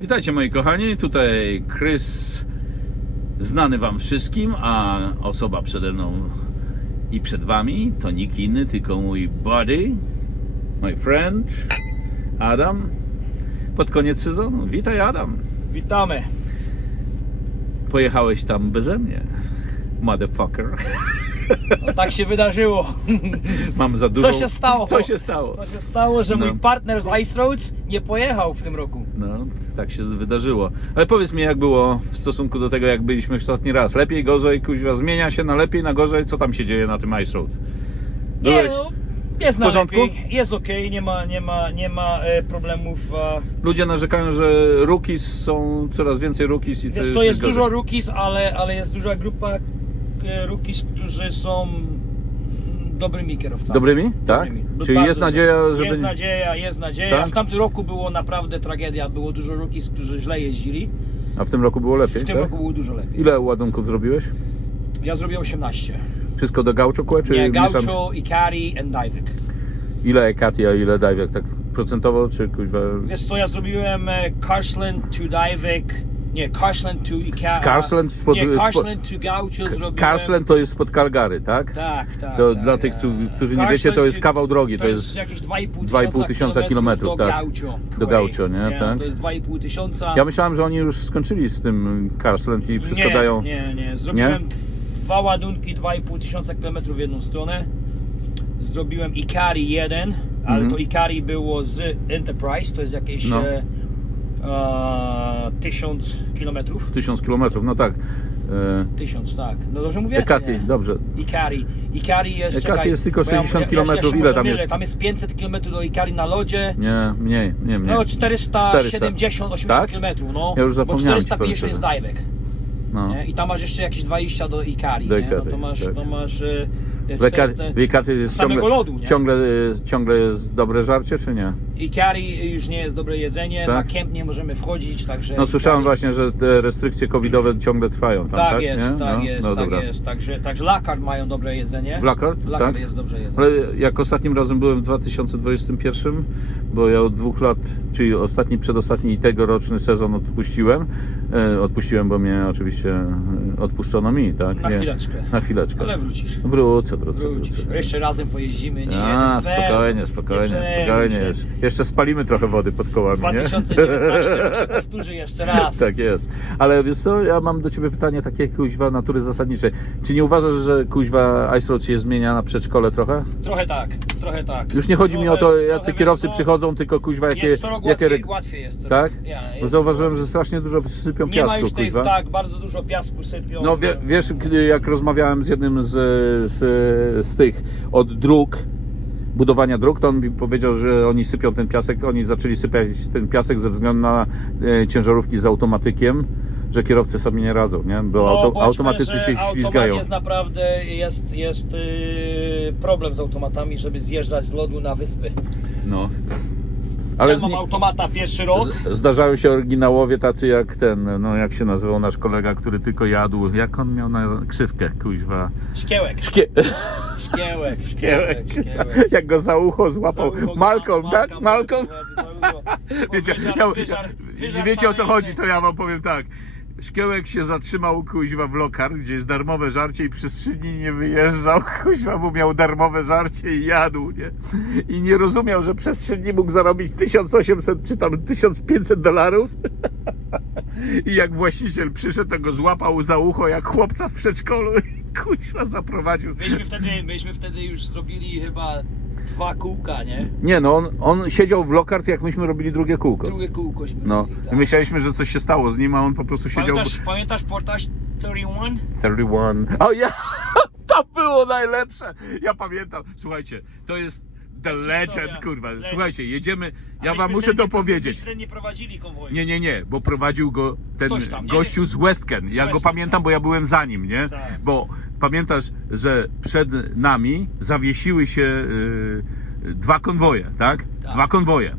Witajcie moi kochani, tutaj Chris, znany wam wszystkim, a osoba przede mną i przed wami to nikt inny, tylko mój buddy, my friend, Adam. Pod koniec sezonu. Witaj Adam. Witamy. Pojechałeś tam beze mnie. Motherfucker. No, tak się wydarzyło. Mam za dużo. Co się stało? Co się stało? Co się stało, że No. mój partner z Ice Roads nie pojechał w tym roku. No, tak się wydarzyło. Ale powiedz mi, jak było w stosunku do tego, jak byliśmy ostatni raz? Lepiej, gorzej, kuźwa, zmienia się na lepiej, na gorzej? Co tam się dzieje na tym Ice Road? Nie, no, jest W na porządku? lepiej, jest okej, nie ma, nie ma, nie ma e, problemów. Ludzie narzekają, że rookies są coraz więcej rookies i jest, co, jest gorzej. dużo rookies, ale, ale jest duża grupa rookies, którzy są dobrymi kierowcami. Dobrymi? Tak? Dobrymi. Czyli Bardzo jest nadzieja, żeby... Jest nadzieja, jest nadzieja. Tak? W tamtym roku było naprawdę tragedia, było dużo rookies, którzy źle jeździli. A w tym roku było lepiej, W tym tak? roku było dużo lepiej. Ile ładunków zrobiłeś? Ja zrobiłem 18. Wszystko do gaucho kłe, czy Nie, mieszam- Gaucho, Ikari and Divik. Ile Ekati, a ile Divek? Tak procentowo, czy kuźwa... Wiesz co, ja zrobiłem e, Carsland to Divik, nie, Carsland to. Z Carsland spod- Nie, Carsland to Gaucho zrobiłem. Carsland to jest pod Calgary, tak? Tak, tak. To tak, dla tych, tak. którzy- nie wiecie, to jest kawał drogi, To, to jest jest jakieś 2,5 2,5 tysiąca kilometrów, do tak. Gaucho. Do Gaucho, nie? Tak. To jest 2,5 tysiąca. Ja myślałem, że oni już skończyli z tym Carsland i wszystko nie, dają... Nie, nie, zrobiłem dwa ładunki 2,5 tysiąca kilometrów w jedną stronę. Zrobiłem Ikari 1, ale Mhm. to Ikari było z Enterprise, to jest jakieś No. e, 1000 kilometrów. 1000 kilometrów, no tak. E, 1000, tak. No dobrze mówię? Ekati, dobrze. Ikari. Ikari jest. Ekati czekaj, jest tylko bo ja- 60 ja- ja- ja się Ile tam mylę. jest? Tam jest 500 kilometrów do Ikari na lodzie. Nie, mniej, nie, mniej. No 470, 80 Tak? kilometrów, no. Ja już Bo zapomniałem ci 450 jest Divek. No. I tam masz jeszcze jakieś 20 do Ikari, Do nie? No Ikari, to masz, tak. to masz e, W Ekati- 400 w Ekati jest samego ciągle, lodu, nie? ciągle, e, ciągle jest dobre żarcie, czy nie? Ikari już nie jest dobre jedzenie, Tak? na kemp nie możemy wchodzić, także... No słyszałem Ikari- właśnie, że te restrykcje covidowe ciągle trwają tam, tak? Tak jest, nie? tak no, jest, no, tak dobra. jest. Także, także Lakard mają dobre jedzenie. W Lakard? Lakard Tak? jest dobrze jedzenie. Ale jak ostatnim razem byłem w 2021, bo ja od dwóch lat, czyli ostatni, przedostatni i tegoroczny sezon odpuściłem. E, odpuściłem, bo mnie oczywiście e, odpuszczono mi, tak? Na chwileczkę. Na chwileczkę. Ale wrócisz. Wrócę, wrócę. Jeszcze razem pojeździmy, nie A, jeden sezon. spokojnie, Nie spokojnie, przejmuj spokojnie. się. Jeszcze, spalimy trochę wody pod kołami, nie? 2019 rok się powtórzy jeszcze raz. Tak jest. Ale wiesz co, ja mam do Ciebie pytanie takie kuźwa natury zasadniczej. Czy nie uważasz, że kuźwa Ice Road się zmienia na przedszkole trochę? Trochę tak, trochę tak. Już nie chodzi mi o to, Trochę- jacy trochę, kierowcy wiesz co, przychodzą, tylko kuźwa jakie... Jest co rok jakie łatwiej, łatwiej jest. co tak? Ja, Bo jest zauważyłem, że strasznie dużo sypią Nie ma piasku, już tej, kuźwa. tak, bardzo dużo piasku sypią. No wie, wiesz, jak rozmawiałem z jednym z, z, z tych od dróg, budowania dróg, to on mi powiedział, że oni sypią ten piasek, oni zaczęli sypać ten piasek ze względu na e, ciężarówki z automatykiem, że kierowcy sobie nie radzą, nie? Bo No, auto, automatycy się ślizgają. jest naprawdę, jest, jest yy, problem z automatami, żeby zjeżdżać z lodu na wyspy. No. Ale ja z, mam automata pierwszy rok. z, zdarzają się oryginałowie tacy jak ten, no jak się nazywał nasz kolega, który tylko jadł, jak on miał na krzywkę, kuźwa. Szkiełek, Szkie... szkiełek, szkiełek, szkiełek. Jak go za ucho złapał. Za ucho Malcolm, tak? Malcolm. Wiecie, ja, wiecie o co chodzi, to ja wam powiem tak. Szkiełek się zatrzymał kuźwa w lokar, gdzie jest darmowe żarcie i przez trzy dni nie wyjeżdżał, kuźwa, bo miał darmowe żarcie i jadł, nie? I nie rozumiał, że przez trzy dni mógł zarobić 1800 czy tam 1500 dolarów. I jak właściciel przyszedł, to go złapał za ucho jak chłopca w przedszkolu i kuźwa zaprowadził. Myśmy wtedy, myśmy wtedy już zrobili chyba dwa kółka, nie? Nie no, on, on siedział w lokart, jak myśmy robili drugie kółko. Drugie kółkośmy No, robili, tak. myśleliśmy, że coś się stało z nim, a on po prostu siedział... Pamiętasz, pamiętasz portaż 31? 31. O ja! To było najlepsze! Ja pamiętam. Słuchajcie, to jest The Legend, historia. kurwa. Legend. Słuchajcie, jedziemy. Ja wam muszę to powiedzieć. myśmy nie prowadzili konwoju. Nie, nie, nie, bo prowadził go ten Ktoś tam, nie? gościu z Westken. Ja go pamiętam, tak. bo ja byłem za nim, nie? Tak. Bo pamiętasz, że przed nami zawiesiły się y, dwa konwoje, tak? Tak. Dwa konwoje.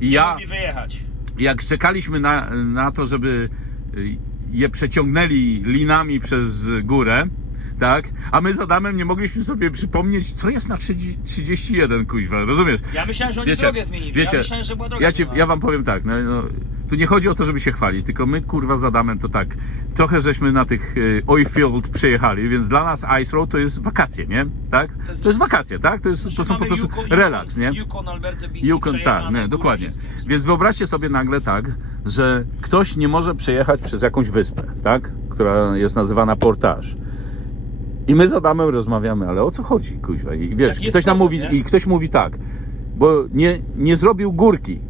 I ja mogli wyjechać. jak czekaliśmy na, na to, żeby y, je przeciągnęli linami przez górę, tak? A my z Adamem nie mogliśmy sobie przypomnieć, co jest na 30, 31, kuźwa, rozumiesz? Ja myślałem, że oni Wiecie, drogę zmienili. wiecie, ja myślałem, że była droga ja, ci, zmieniona. ja wam powiem tak, no, no, tu nie chodzi o to, żeby się chwalić, tylko my kurwa z Adamem to tak, trochę żeśmy na tych y, Oilfield przejechali, więc dla nas Ice Road to jest wakacje, nie? Tak? To jest wakacje, tak? To, jest, to są po prostu Yukon- relaks, nie? Yukon, Alberta, BC, Yukon, tak, nie, dokładnie. Więc wyobraźcie sobie nagle tak, że ktoś nie może przejechać przez jakąś wyspę, tak? Która jest nazywana portaż. I my z Adamem rozmawiamy, ale o co chodzi, kuźwa? I wiesz, jest ktoś nam problem, mówi, nie? i ktoś mówi tak, bo nie, nie zrobił górki.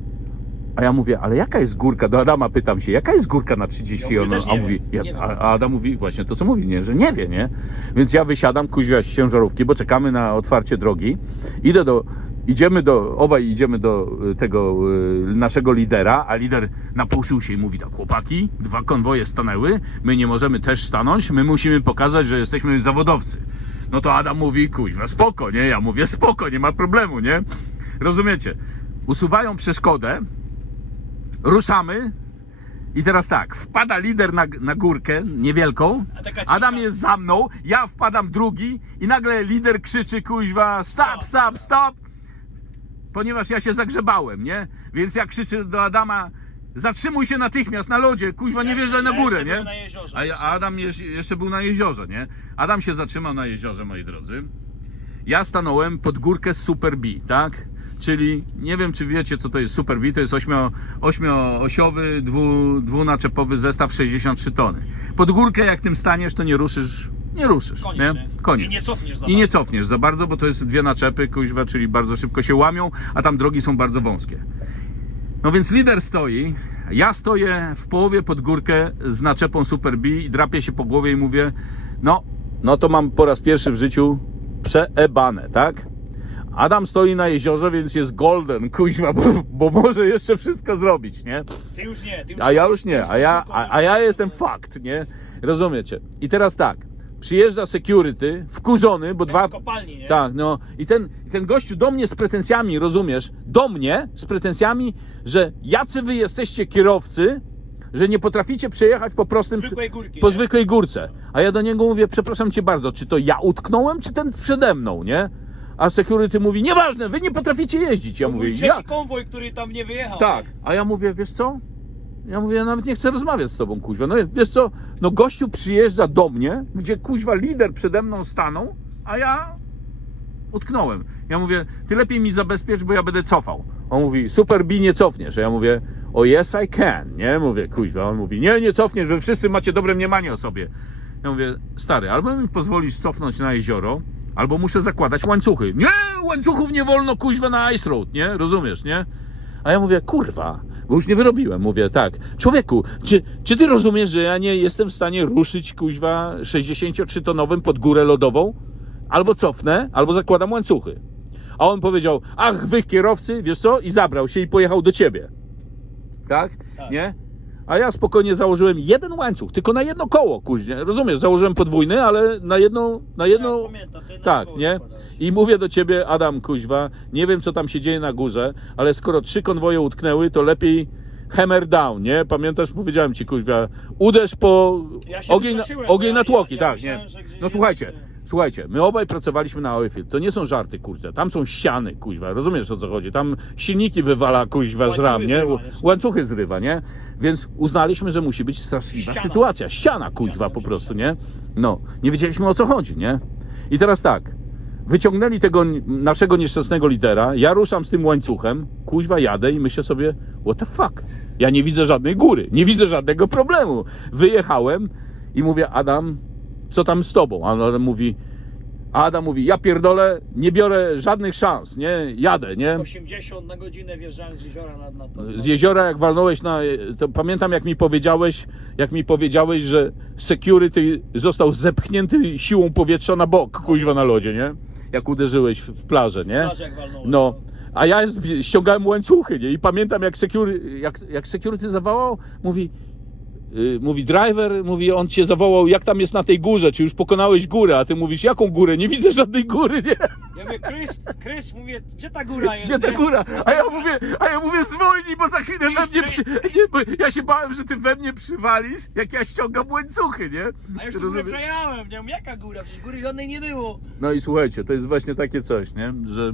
A ja mówię, ale jaka jest górka? Do Adama pytam się, jaka jest górka na 30? Ja mówię, też a nie mówi, ja, nie wiem. a, a Adam mówi właśnie to, co mówi, nie, że nie wie, nie? Więc ja wysiadam, kuźwa, z ciężarówki, bo czekamy na otwarcie drogi. Idę do, idziemy do, obaj idziemy do y, tego y, naszego lidera, a lider napuszył się i mówi tak, chłopaki, dwa konwoje stanęły, my nie możemy też stanąć, my musimy pokazać, że jesteśmy zawodowcy. No to Adam mówi, kuźwa, spoko, nie? Ja mówię, spoko, nie ma problemu, nie? Rozumiecie? Usuwają przeszkodę, ruszamy i teraz tak, wpada lider na, na górkę niewielką. Adam jest za mną, ja wpadam drugi i nagle lider krzyczy kuźwa stop, stop, stop, ponieważ ja się zagrzebałem, nie? Więc ja krzyczę do Adama zatrzymuj się natychmiast na lodzie, kuźwa nie wjeżdżaj na górę, nie? byłem na jeziorze. A, Adam jeszcze był na jeziorze, nie? Adam się zatrzymał na jeziorze, moi drodzy. Ja stanąłem pod górkę Super B, tak? Czyli nie wiem, czy wiecie, co to jest Super B. To jest ośmio, ośmioosiowy, dwu, dwunaczepowy zestaw 63 tony. Pod górkę, jak tym staniesz, to nie ruszysz. Nie ruszysz. Koniec, nie? nie? Koniec. I nie cofniesz za I nie bardzo. cofniesz za bardzo, bo to jest dwie naczepy, kuźwa, czyli bardzo szybko się łamią, a tam drogi są bardzo wąskie. No więc lider stoi, ja stoję w połowie pod górkę z naczepą Super B i drapię się po głowie i mówię, no, no to mam po raz pierwszy w życiu przeebane, tak? Adam stoi na jeziorze, więc jest golden, kuźwa, bo, bo może jeszcze wszystko zrobić, nie? Ty już nie, ty już A ja już nie, a ja, a, a ja jestem fakt, nie? Rozumiecie? I teraz tak, przyjeżdża security, wkurzony, bo dwa... z kopalni, nie? Tak, no i ten, ten gościu do mnie z pretensjami, rozumiesz? Do mnie z pretensjami, że jacy wy jesteście kierowcy, że nie potraficie przejechać po prostym... Zwykłej górki, Po nie? zwykłej górce. A ja do niego mówię, przepraszam cię bardzo, czy to ja utknąłem, czy ten przede mną, nie? A security mówi, nieważne, wy nie potraficie jeździć. Ja mówię, trzeci ja... konwoj, który tam nie wyjechał. Tak, a ja mówię, wiesz co? Ja mówię, ja nawet nie chcę rozmawiać z tobą, kuźwa. No wiesz co, no gościu przyjeżdża do mnie, gdzie kuźwa lider przede mną stanął, a ja utknąłem. Ja mówię, ty lepiej mi zabezpiecz, bo ja będę cofał. On mówi, super B, nie cofniesz. Ja mówię, o yes I can, nie? Mówię, kuźwa. On mówi, nie, nie cofniesz, wy wszyscy macie dobre mniemanie o sobie. Ja mówię, stary, albo mi pozwolisz cofnąć na jezioro, albo muszę zakładać łańcuchy. Nie, łańcuchów nie wolno, kuźwa, na Ice Road, nie? Rozumiesz, nie? A ja mówię, kurwa, bo już nie wyrobiłem. Mówię, tak, człowieku, czy, czy ty rozumiesz, że ja nie jestem w stanie ruszyć, kuźwa, 63-tonowym pod górę lodową? Albo cofnę, albo zakładam łańcuchy. A on powiedział, ach, wy kierowcy, wiesz co? I zabrał się i pojechał do ciebie. Tak? Tak. Nie? A ja spokojnie założyłem jeden łańcuch, tylko na jedno koło, kuźnie. Rozumiesz, założyłem podwójny, ale na jedną, na jedną... Ja pamiętam, ty na tak, koło nie? zakładałeś. I mówię do ciebie, Adam Kuźwa, nie wiem co tam się dzieje na górze, ale skoro trzy konwoje utknęły, to lepiej hammer down, nie? Pamiętasz, powiedziałem ci, Kuźwa, uderz po Ja się ogień, wystraszyłem, ogień na ja- tłoki, ja tak, myślałem, nie? że gdzieś No jest, słuchajcie, słuchajcie, my obaj pracowaliśmy na Oilfield, to nie są żarty, Kuźwa, tam są ściany, Kuźwa, rozumiesz o co chodzi, tam silniki wywala, Kuźwa, z ram, nie? zrywa? Łańcuchy zrywa, nie? Więc uznaliśmy, że musi być straszliwa Ściana. sytuacja, ściana, Kuźwa, po prostu, nie? No, nie wiedzieliśmy o co chodzi, nie? I teraz tak, Wyciągnęli tego naszego nieszczęsnego lidera, ja ruszam z tym łańcuchem, kuźwa jadę i myślę sobie, what the fuck? Ja nie widzę żadnej góry, nie widzę żadnego problemu. Wyjechałem i mówię, Adam, co tam z tobą? A Adam mówi, a Adam mówi, ja pierdolę, nie biorę żadnych szans, nie, jadę, nie? 80 na godzinę wjeżdżałem z jeziora na, na to. Z jeziora jak walnąłeś na, to pamiętam jak mi powiedziałeś, jak mi powiedziałeś, że security został zepchnięty siłą powietrza na bok, kuźwa na lodzie, nie? Jak uderzyłeś w, w plażę, nie? Plażę jak walnąłem, No, a ja ściągałem łańcuchy, nie? I pamiętam jak, secury, jak, jak security zawołał, mówi, mówi driver, mówi, on cię zawołał, jak tam jest na tej górze, czy już pokonałeś górę, a ty mówisz, jaką górę? Nie widzę żadnej góry, nie? Ja mówię, Chris, Chris, mówię, gdzie ta góra jest? Gdzie ta góra? A ja mówię, a ja mówię, zwolnij, bo za chwilę we mnie przy... nie, bo Ja się bałem, że ty we mnie przywalisz, jak ja ściągam łańcuchy, nie? A już tu górę przejechałem, nie mówię, jaka góra? Przecież góry żadnej nie było. No i słuchajcie, to jest właśnie takie coś, nie? Że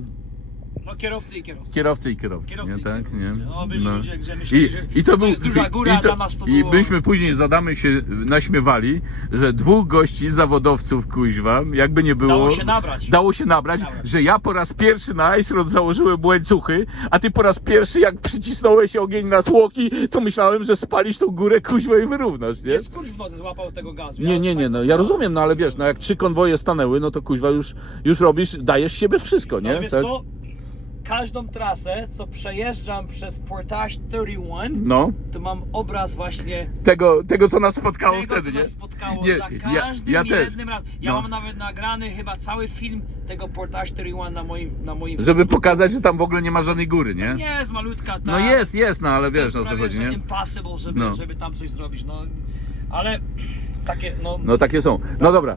No kierowcy i kierowcy. Kierowcy i kierowcy, Kierowcy nie i tak? kierowcy. Nie? No, byli ludzie, że myśleli, I, że i to, był, jest duża góra, i, to, dla nas to I było- myśmy później z Adamem się naśmiewali, że dwóch gości, zawodowców, kuźwa, jakby nie było... Dało się nabrać. Dało się nabrać, Nabrać. że ja po raz pierwszy na Ice Road założyłem łańcuchy, a ty po raz pierwszy, jak przycisnąłeś ogień na tłoki, to myślałem, że spalisz tą górę, kuźwa, i wyrównasz, nie? Nie skurcz w nocy złapał tego gazu. Nie, nie, tak nie, no ja rozumiem, no ale wiesz, no jak trzy konwoje stanęły, no to kuźwa już, już robisz, dajesz siebie wszystko, nie? Ale wiesz Tak? co? Każdą trasę, co przejeżdżam przez Portage 31, No, to mam obraz właśnie tego, tego co nas spotkało tego, wtedy, co nie? nas spotkało Nie, za ja- każdym ja też. jednym razem. Ja No. mam nawet nagrany chyba cały film tego Portage 31 na moim, na moim Żeby Facebooku. pokazać, że tam w ogóle nie ma żadnej góry, nie? Nie, jest malutka ta. No jest, jest, no ale wiesz, no o co prawie, chodzi, że nie? impossible, żeby, No. żeby tam coś zrobić, no. Ale takie, no... No takie są. No dobra.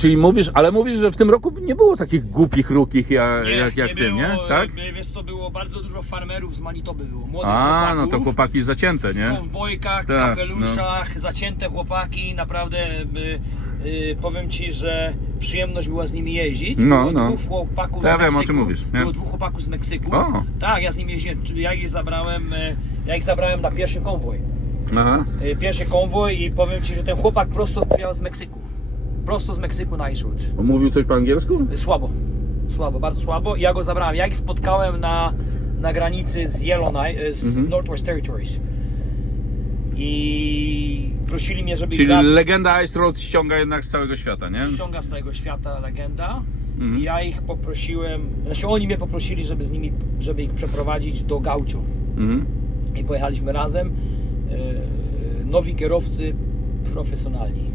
No, czyli mówisz, ale mówisz, że w tym roku nie było takich głupich rukich jak, nie, jak, jak nie ty, było, nie? Tak? Wiesz co, było bardzo dużo farmerów z Manitoby było, młodych A, no chłopaków. to chłopaki zacięte, w nie? kowbojkach, Tak, kapeluszach, zacięte chłopaki, naprawdę y, y, powiem ci, że przyjemność była z nimi jeździć. No, było no. dwóch chłopaków ja z wiem, o Meksyku. czym mówisz, nie? Było dwóch chłopaków z Meksyku. O. Tak, ja z nimi jeździłem. Ja ich zabrałem, y, ja ich zabrałem na pierwszy konwoj. Aha. Y, Pierwszy konwoj i powiem ci, że ten chłopak prosto przyjechał z Meksyku. Prosto z Meksyku na Ice Road. Mówił coś po angielsku? Słabo. Słabo, bardzo słabo. Ja go zabrałem. Ja ich spotkałem na, na granicy z Yellowknife, z Mhm. Northwest Territories. I prosili mnie, żeby Czyli ich zabrać. legenda Ice Road ściąga jednak z całego świata, nie? Ściąga z całego świata legenda. Mhm. I ja ich poprosiłem, znaczy oni mnie poprosili, żeby z nimi, żeby ich przeprowadzić do Gaucho. Mhm. I pojechaliśmy razem. E, Nowi kierowcy profesjonalni.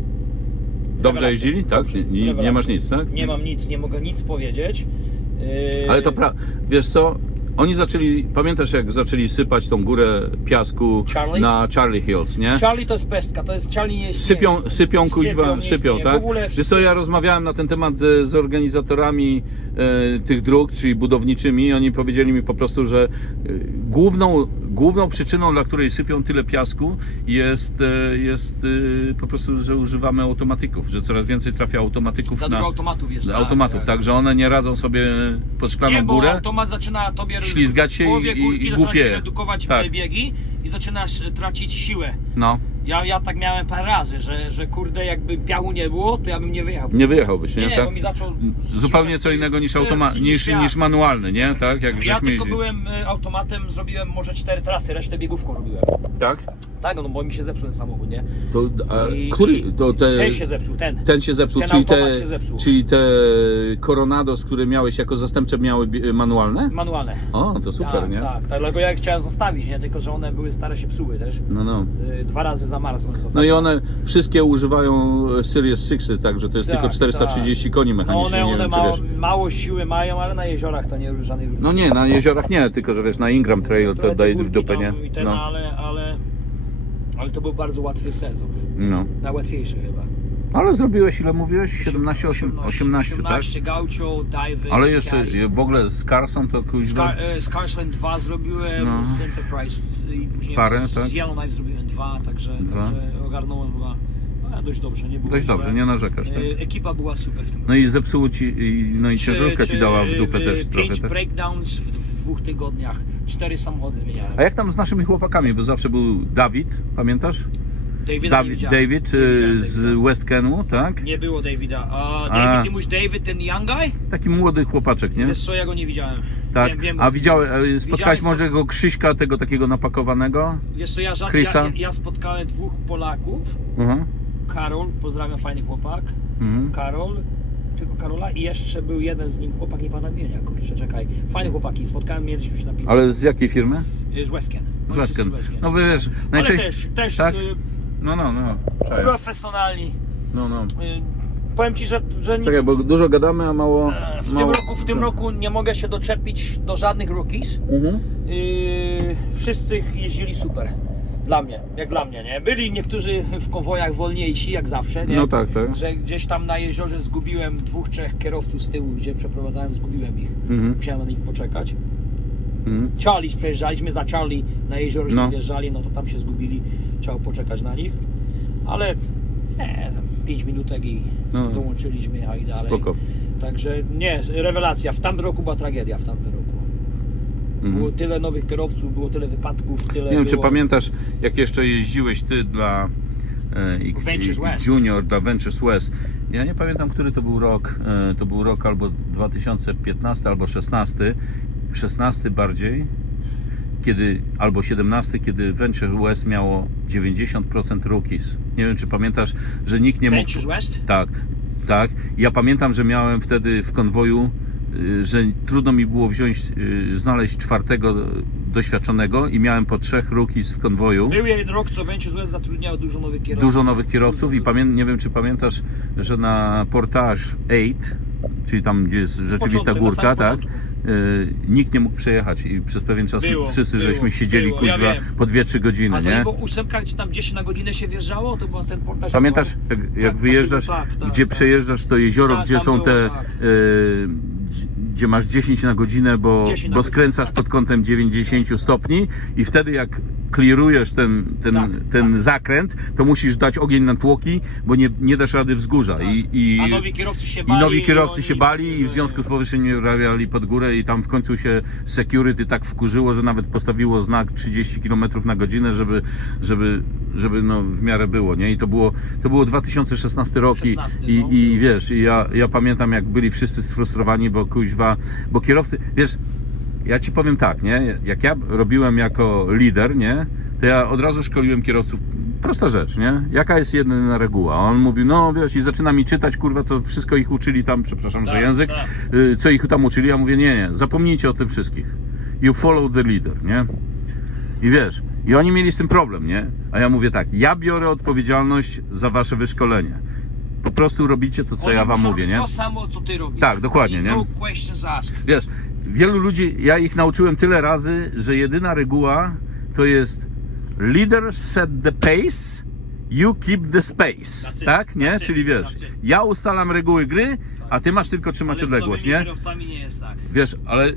Dobrze Rewelacja. jeździli, tak? Dobrze. Nie, nie, masz nic, tak? Nie mam nic, nie mogę nic powiedzieć. E, Ale to pra... wiesz co? Oni zaczęli, pamiętasz jak zaczęli sypać tą górę piasku Charlie? na Charlie Hills, nie? Charlie to jest pestka, to jest Charlie nie istnieje. Sypią, sypią kuźwa, sypią, istnieje. tak? W ogóle Wiesz co, ja rozmawiałem na ten temat e, z organizatorami e, tych dróg, czyli budowniczymi. Oni powiedzieli mi po prostu, że e, główną, główną przyczyną, dla której sypią tyle piasku jest, e, jest e, po prostu, że używamy automatyków, że coraz więcej trafia automatyków Za na dużo automatów jest. tak, automatów, tak, że one nie radzą sobie pod szklaną Nie, bo górę. automat zaczyna tobie ślizgać się w i- i- i zaczyna głupieje. się redukować Tak. biegi i zaczynasz tracić siłę. No, Ja, ja tak miałem parę razy, że, że kurde jakby piachu nie było, to ja bym nie wyjechał. nie wyjechałbyś, nie? Nie, tak? bo mi zaczął Zupełnie co innego niż, automa- inny niż, świat. niż manualny, nie? Tak? Jak Ja żeśmy tylko jeździli. byłem e, automatem, zrobiłem może cztery trasy, resztę biegówką robiłem. Tak? Tak, no bo mi się zepsuł ten samochód, nie? To, a, I- który? To te, Ten się zepsuł, ten. ten się zepsuł, ten czyli, automat te, się zepsuł. czyli te Coronados, które miałeś jako zastępcze, miały bi- manualne? Manualne. O, to super, tak, nie? Tak, dlatego ja je chciałem zostawić, nie? Tylko, że one były stare, się psuły też. No, no. Y, Dwa razy zamarzłem w zasadzie. No i one wszystkie używają e, Series 6, także to jest Tak, tylko 430 koni No mechanicznych, one, nie one wiem, czy mało, wiesz. mało siły mają, ale na jeziorach to nie żadnej różnicy. No nie, na jeziorach nie, tylko że wiesz, na Ingram Trail to Trochę daje w dupę, tam nie? I ten, No, ale, ale, ale to był bardzo łatwy sezon. no. Najłatwiejszy chyba. Ale zrobiłeś, ile mówiłeś? 17, 18, 18 tak? 18 Gaucho, Diving, Ale jeszcze Caddy. w ogóle z Carson to kuźwa... Scar, e, z Carsland 2 zrobiłem, No. z Enterprise i później Parę, z tak? Yellowknife zrobiłem dwa, także, Dwa. także ogarnąłem chyba no, dość dobrze, nie było Dość dobrze, nie narzekasz, tak? E, Ekipa była super w tym No i zepsuło ci, i, no i ciężarówka ci dała w dupę też trochę, Pięć tak? breakdowns w dwóch tygodniach, cztery samochody zmieniałem. A jak tam z naszymi chłopakami, bo zawsze był Dawid, pamiętasz? Davida nie David, widziałem. David Nie y, widziałem z. West Kenu, tak? Nie było Davida. A A. David, ty mówisz David, ten young guy? Taki młody chłopaczek, nie? Wiesz co, ja go nie widziałem. Tak. Wiem, wiem, A widziałeś, e, spotkałeś Widziałeś- może go Krzyśka, tego takiego napakowanego? Wiesz co, ja, żad... Chrisa? ja, ja spotkałem dwóch Polaków. Mhm. Karol, pozdrawiam, fajny chłopak. Mhm. Karol, tylko Karola i jeszcze był jeden z nim chłopak, nie pana imienia, kurczę, czekaj. Fajne chłopaki, spotkałem, mieliśmy się na piwo. Ale z jakiej firmy? Z Westken. Z Westken. No wiesz, Ale najczęściej... też, też tak? y, No, no, no. Czaję. profesjonalni. No, no. Y, powiem Ci, że, że nic, Czekaj, bo dużo gadamy, a mało... e, w, tym mało... roku, w tym roku nie mogę się doczepić do żadnych rookies. Mhm. Yy, wszyscy jeździli super. Dla mnie, jak dla mnie, nie? Byli niektórzy w konwojach wolniejsi, jak zawsze, nie? No tak, tak. Że gdzieś tam na jeziorze zgubiłem dwóch, trzech kierowców z tyłu, gdzie przeprowadzałem, zgubiłem ich. Mhm. Musiałem na nich poczekać. Mhm. Charlie przejeżdżaliśmy za Charlie na jezioro, No. wjeżdżali, no to tam się zgubili, trzeba poczekać na nich. Ale nie, tam 5 minutek i No. dołączyliśmy, jechali dalej. Spoko. Także nie, rewelacja. W tamtym roku była tragedia, w tamtym roku. Było tyle nowych kierowców, było tyle wypadków, tyle Nie wiem, czy było... pamiętasz, jak jeszcze jeździłeś ty dla e, i- Ventures i- West. Junior, dla Ventures West. Ja nie pamiętam, który to był rok. E, to był rok albo 2015, albo 16. 16 bardziej. Kiedy, albo 17, kiedy Venture West miało 90% rookies. Nie wiem, czy pamiętasz, że nikt nie mógł. Ventures West? Tak, tak. Ja pamiętam, że miałem wtedy w konwoju, że trudno mi było wziąć, y, znaleźć czwartego doświadczonego i miałem po trzech rookies w konwoju. Był jeden rok, co West zatrudniał dużo nowych kierowców. Dużo nowych kierowców i pamię- nie wiem, czy pamiętasz, że na Portage 8, czyli tam, gdzie jest rzeczywista Początek, na górka, samym tak? y, Nikt nie mógł przejechać i przez pewien czas Było, wszyscy było, żeśmy siedzieli było, ja kuźwa wiem. po 2-3 godziny, A to nie nie? było ósemka, gdzie tam 10 na godzinę się wjeżdżało? To był ten portaż. Pamiętasz, jak, jak tak, wyjeżdżasz, tak, tak, gdzie tak. przejeżdżasz to jezioro, Tak, gdzie tam są było, te, tak. y, gdzie- gdzie masz 10 na godzinę, bo, 10 na bo godzinę, skręcasz tak. pod kątem 90 stopni i wtedy jak klirujesz ten, ten, Tak, ten zakręt, to musisz dać ogień na tłoki, bo nie, nie dasz rady wzgórza. I, i, A nowi kierowcy się i bali. nowi kierowcy się bali i w związku z powyższym nie rabiali pod górę i tam w końcu się security tak wkurzyło, że nawet postawiło znak 30 km na godzinę, żeby, żeby, żeby no w miarę było, nie? I to było, to było 2016 rok i, 16, i, no. i wiesz, i ja, ja pamiętam jak byli wszyscy sfrustrowani, bo kuźwa, bo kierowcy, wiesz, ja ci powiem tak, nie? Jak ja robiłem jako lider, nie? To ja od razu szkoliłem kierowców. Prosta rzecz, nie? Jaka jest jedyna reguła? On mówi, no wiesz, i zaczyna mi czytać, kurwa, co wszystko ich uczyli tam, przepraszam za Tak, język, tak. y, co ich tam uczyli. Ja mówię, nie, nie, zapomnijcie o tym wszystkich. You follow the leader, nie? I wiesz, i oni mieli z tym problem, nie? A ja mówię tak, ja biorę odpowiedzialność za wasze wyszkolenie. Po prostu robicie to, co Oni ja wam muszą mówię, nie? To samo, co ty robisz. Tak, dokładnie, nie? No questions asked. Wiesz, wielu ludzi, ja ich nauczyłem tyle razy, że jedyna reguła to jest leader set the pace, you keep the space. That's Tak? Nie? that's it, Czyli wiesz, ja ustalam reguły gry, a ty masz tylko trzymać Ale odległość, nie? nie jest tak. Wiesz, ale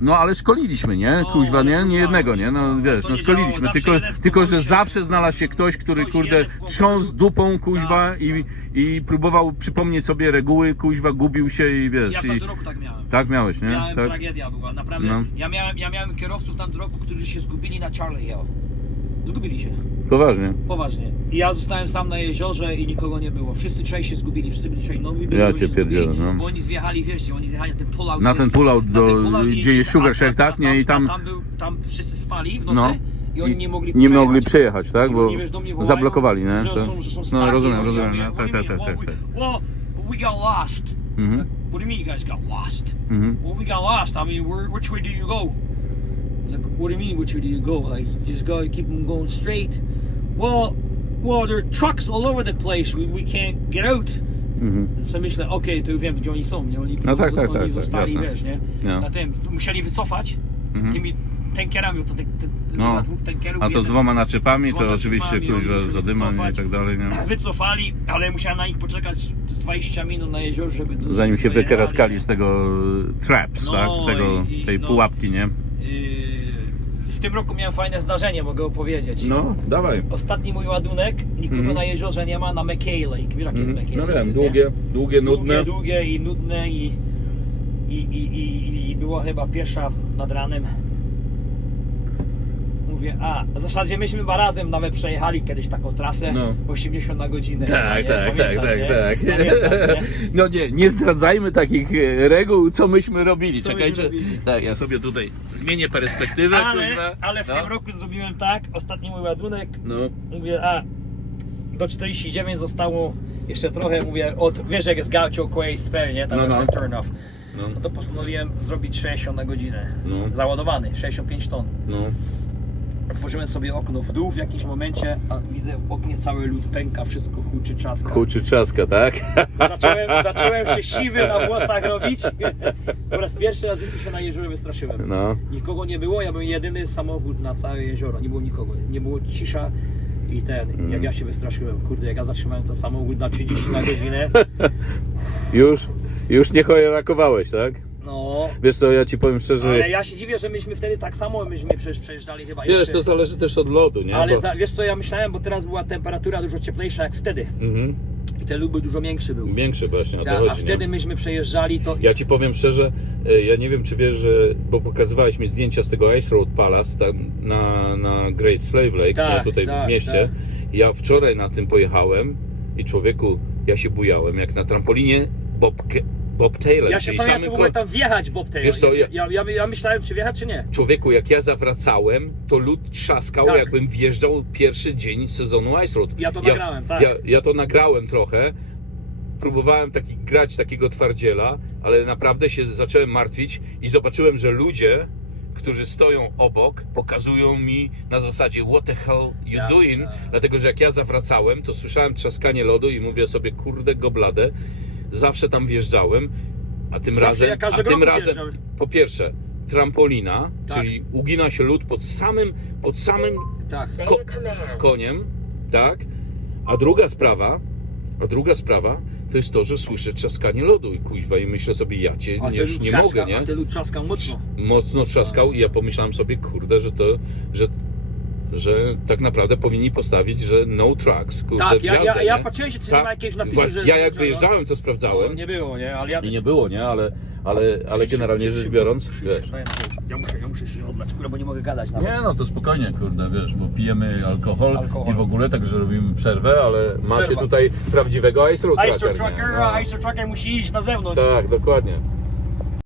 no ale szkoliliśmy, nie? No, Kuźwa, nie? Nie jednego, nie? No no. wiesz, no szkoliliśmy, tylko, tylko że zawsze znalazł się ktoś, który kurde trząsł dupą, kuźwa Tak, i, i próbował przypomnieć sobie reguły, kuźwa, gubił się i wiesz. Ja w i, tamtym roku tak miałem. tak miałeś, nie? Miałem tak? tragedia była, naprawdę. No. Ja, miałem, ja miałem kierowców w tamtym roku, którzy się zgubili na Charlie Hill. Zgubili się, Poważnie. poważnie. I ja zostałem sam na jeziorze i nikogo nie było. Wszyscy trzej się zgubili, wszyscy byli trzej nowi, byli Ja cię zgubili, pierdzielę, no. Bo oni zjechali, wiesz gdzie, oni zjechali na ten pull-out. Na ten pull-out do- gdzie jest Sugar Shack, tak? Nie, i tam- Tam, był, tam wszyscy spali w nocy No. i oni nie mogli Nie przejechać. mogli przejechać, tak? Bo oni, wiesz, do mnie wołają, zablokowali, nie? Że są, że są No rozumiem, rozumiem. no, Tak, you tak, mean? tak, tak. Well, we- Well, we got lost. Mhm. What do you mean you guys got lost? Mhm. Well, we got lost. I mean, where, which way do you go? He's like, what do you mean, which way do you go? Like, you just go, keep them going straight. Well, well, there are trucks all over the place. We, we can't get out. Mhm. Co myślę, okej, to już wiem, gdzie oni są, nie? Oni, No tak, tak, oni tak, tak, zostali, jasne. wiesz, nie? No. Na tym, musieli wycofać tymi tankierami, to te, te, No. no. dwóch tankerów. A to z jeden- dwoma naczepami, to dwoma oczywiście naczepami, oni kuźwa musieli zadyma i wycofać. tak dalej, nie? Wycofali, ale musiałem na nich poczekać z 20 minut na jeziorze, żeby... to- Zanim się dojechali. wykaraskali z tego e, traps, No tak? Tego, i- i tej no. pułapki, nie? W tym roku miałem fajne zdarzenie, mogę opowiedzieć. No, dawaj. Ostatni mój ładunek, nikogo na jeziorze nie ma, na McKay Lake. Wiesz jak jest McKay No Lake? wiem, jest, nie? długie, długie, nudne. Długie, długie i nudne i, i, i, i, i była chyba pierwsza nad ranem. Mówię, a w zasadzie myśmy chyba razem nawet przejechali kiedyś taką trasę No. 80 na godzinę. Tak, nie? tak, tak, Pamiętasz, tak, nie? tak. Pamiętasz, nie? No nie, nie zdradzajmy takich e, reguł, co myśmy robili. Co Czekajcie. myśmy robili. Tak, ja sobie tutaj zmienię perspektywę, Ale, kuźwa. ale w no. tym roku zrobiłem tak, ostatni mój ładunek, No. mówię, a do 49 zostało jeszcze trochę, mówię, od, wiesz jak jest Gaucho Quay Spare, nie? Tam No, jest no. ten turn off. No. No to postanowiłem zrobić 60 na godzinę. No. Załadowany, 65 ton. No. Otworzyłem sobie okno w dół w jakimś momencie, a widzę w oknie cały lód pęka, wszystko huczy, czaska. Huczy trzaska, tak? Zacząłem, zacząłem się siwy na włosach robić. Po raz pierwszy raz w życiu się na jeziorze wystraszyłem. No. Nikogo nie było, ja byłem jedyny samochód na całe jezioro, nie było nikogo, nie było cisza i ten, jak ja się wystraszyłem, kurde, jak ja zatrzymałem to samochód na 30 na godzinę, Już, już nie cholerakowałeś, tak? No, Wiesz co, ja ci powiem szczerze, ale ja się dziwię, że myśmy wtedy tak samo, myśmy przecież przejeżdżali chyba wiesz, jeszcze, to zależy też od lodu, nie? ale Bo- za, wiesz co ja myślałem, bo teraz była temperatura dużo cieplejsza jak wtedy, Mhm. I te luby dużo większe były. Większy właśnie, a to Tak, chodzi, a nie? wtedy myśmy przejeżdżali, to Ja ci powiem szczerze, e, ja nie wiem czy wiesz, że, bo pokazywałeś mi zdjęcia z tego Ice Road Palace tam na, na Great Slave Lake, Tak, nie, tutaj tak, w mieście. Ja wczoraj na tym pojechałem i człowieku, ja się bujałem, jak na trampolinie Bob, Bob Taylor. ja się zastanawiam, czy w ogóle tam wjechać, Bob Taylor. Wiesz co, ja- ja, ja, ja myślałem, czy wjechać, czy nie. Człowieku, jak ja zawracałem, to lód trzaskał, Tak. jakbym wjeżdżał pierwszy dzień sezonu Ice Road. Ja to nagrałem, tak. Ja, ja to nagrałem trochę. Próbowałem taki, grać takiego twardziela, ale naprawdę się zacząłem martwić i zobaczyłem, że ludzie, którzy stoją obok, pokazują mi na zasadzie what the hell you Ja- doing? Dlatego, że jak ja zawracałem, to słyszałem trzaskanie lodu i mówię sobie, kurde, gobladę. Zawsze tam wjeżdżałem, a tym Zawsze razem, ja a tym roku razem, po pierwsze, trampolina, Tak. czyli ugina się lód pod samym, pod samym Tak. ko- koniem, tak? A druga sprawa, a druga sprawa to jest to, że słyszę trzaskanie lodu i kuźwa i myślę sobie, ja cię A nie, ten już nie trzaska, mogę, nie? a ten lód trzaskał mocno. Mocno trzaskał i ja pomyślałem sobie, kurde, że to, że że tak naprawdę powinni postawić, że no tracks, kurde, Tak, ja- wjazdę, ja- ja nie? patrzyłem się, czy nie Tak. ma jakiegoś napisu, Właśnie, że- Ja że- jak że- wyjeżdżałem, to No, sprawdzałem nie było, nie? Ale ja... i nie było, nie? Ale, ale, ale generalnie rzecz biorąc, wiesz, Ja muszę, ja muszę się odlać, kurwa, bo nie mogę gadać nawet. Nie, no to spokojnie, kurde, wiesz, bo pijemy alkohol, Alkohol. i w ogóle, także robimy przerwę, ale macie Przerwa. tutaj prawdziwego Ice Road Ice Tracker, nie? No. Ice Tracker musi iść na zewnątrz. Tak, dokładnie.